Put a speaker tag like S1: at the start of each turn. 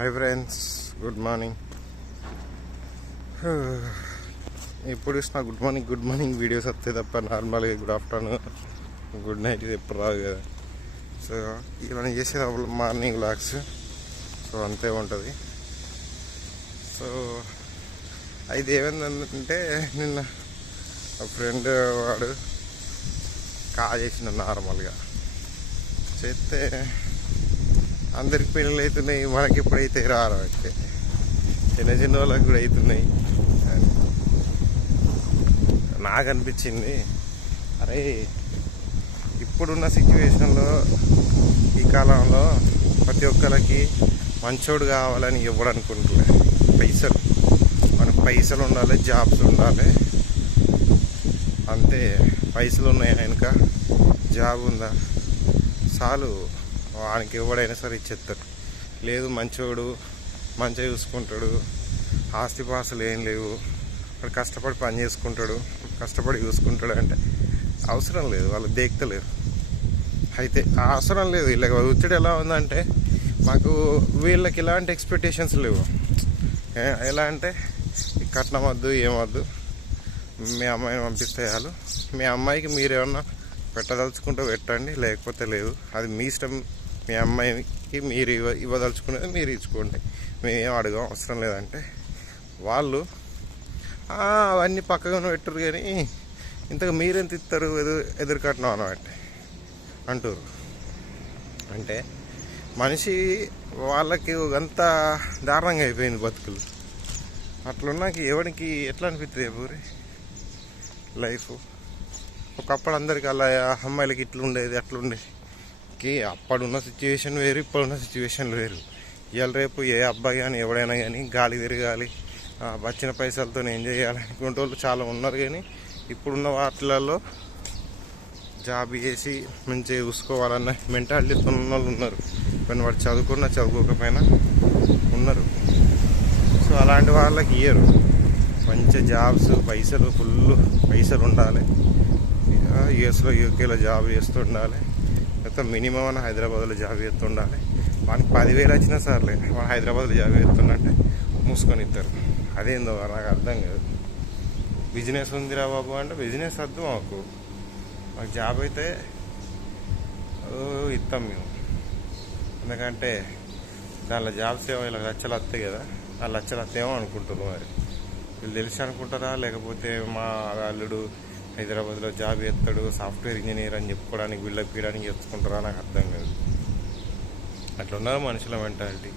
S1: Hi friends good morning ఎప్పుడు చూసినా good morning good morning videos వస్తాయి తప్ప నార్మల్గా గుడ్ ఆఫ్టర్నూన్ గుడ్ నైట్ ఇది ఎప్పుడు రాదు కదా. సో ఇలా చేసేది మార్నింగ్ వ్లాగ్స్ సో అంతే ఉంటుంది. సో అయితే ఏమైందంటే నిన్న ఫ్రెండ్ వాడు కాల్ చేసిన నార్మల్గా చేస్తే అందరికి పిల్లలు అవుతున్నాయి మనకి ఎప్పుడైతే రారు అంటే చిన్న చిన్న వాళ్ళకి కూడా అవుతున్నాయి. నాకు అనిపించింది అరే ఇప్పుడున్న సిచ్యువేషన్లో ఈ కాలంలో ప్రతి ఒక్కరికి మంచోడు కావాలని ఎవడు పైసలు. మనకు పైసలు ఉండాలి జాబ్స్ ఉండాలి. అంతే పైసలు ఉన్నాయి వెనుక జాబ్ ఉందా? చాలు. వానికి ఎవడైనా సరే ఇచ్చేస్తారు లేదు మంచోడు మంచిగా చూసుకుంటాడు. ఆస్తిపాస్తులు ఏం లేవు. వాడు కష్టపడి పని చేసుకుంటాడు. కష్టపడి చూసుకుంటాడు అంటే అవసరం లేదు. వాళ్ళు దేక్తలేరు. అయితే అవసరం లేదు. వీళ్ళకి ఒత్తిడి ఎలా ఉందంటే మాకు వీళ్ళకి ఇలాంటి ఎక్స్పెక్టేషన్స్ లేవు. ఎలా అంటే కట్నం వద్దు ఏమొద్దు మీ అమ్మాయిని పంపిస్తే చాలు. మీ అమ్మాయికి మీరు ఏమన్నా పెట్టండి. లేకపోతే లేదు. అది మీ ఇష్టం మీ అమ్మాయికి మీరు ఇవ్వ ఇవ్వదలుచుకునేది మీరు ఇచ్చుకోండి. మేమేం అడగం అవసరం లేదంటే. వాళ్ళు అవన్నీ పక్కగానే పెట్టరు కానీ ఇంతకు మీరెంత ఇస్తారు ఎదు ఎదురు కట్నం అన్నమాట. అంటారు అంటే మనిషి వాళ్ళకి అంత దారుణంగా అయిపోయింది బతుకులు. అట్లున్నాక ఎవరికి ఎట్లా అనిపిస్తుంది పూరి లైఫ్. ఒకప్పుడు అందరికి అలా అమ్మాయిలకి ఇట్లుండేది ఉండేది అట్లా కి అప్పుడున్న సిచ్యువేషన్ వేరు ఇప్పుడున్న సిచ్యువేషన్ వేరు. ఇవాళ రేపు ఏ అబ్బాయి కానీ ఎవడైనా కానీ గాలి తిరగాలి వచ్చిన పైసలతో ఏం చేయాలి అనుకునే వాళ్ళు చాలా ఉన్నారు కానీ ఇప్పుడున్న వాటిలలో జాబ్ చేసి మంచిగా చూసుకోవాలన్న మెంటాలిటీతో ఉన్న వాళ్ళు ఉన్నారు. కానీ వాడు చదువుకున్నా చదువుకోకపోయినా ఉన్నారు. సో అలాంటి వాళ్ళకి ఇయ్యరు. మంచి జాబ్స్ పైసలు ఫుల్ పైసలు ఉండాలి. యుఎస్లో యూకేలో జాబ్ చేస్తుండాలి లేకపోతే మినిమం అని హైదరాబాద్లో జాబ్ చేస్తూ ఉండాలి వానికి పదివేలు వచ్చినా సర్లే మన హైదరాబాద్లో జాబ్ చేస్తుండంటే మూసుకొని ఇస్తారు అదేందో నాకు అర్థం కాదు. బిజినెస్ ఉందిరా బాబు అంటే బిజినెస్ వద్దు మాకు. మాకు జాబ్ అయితే ఓ, ఇస్తాం మేము. ఎందుకంటే దానిలో జాబ్స్ ఏమో ఇలా లచ్చలు వస్తాయి కదా ఆ లచ్చలు వస్తాయేమో అనుకుంటున్నారు మరి. వీళ్ళు తెలిసి అనుకుంటారా? లేకపోతే మా అల్లుడు హైదరాబాద్లో జాబ్ ఎత్తాడు సాఫ్ట్వేర్ ఇంజనీర్ అని చెప్పుకోవడానికి బిల్డప్ చేయడానికి ఎత్తుకుంటారా నాకు అర్థం కాదు. అట్లా ఉన్నారు మనుషుల మెంటాలిటీ?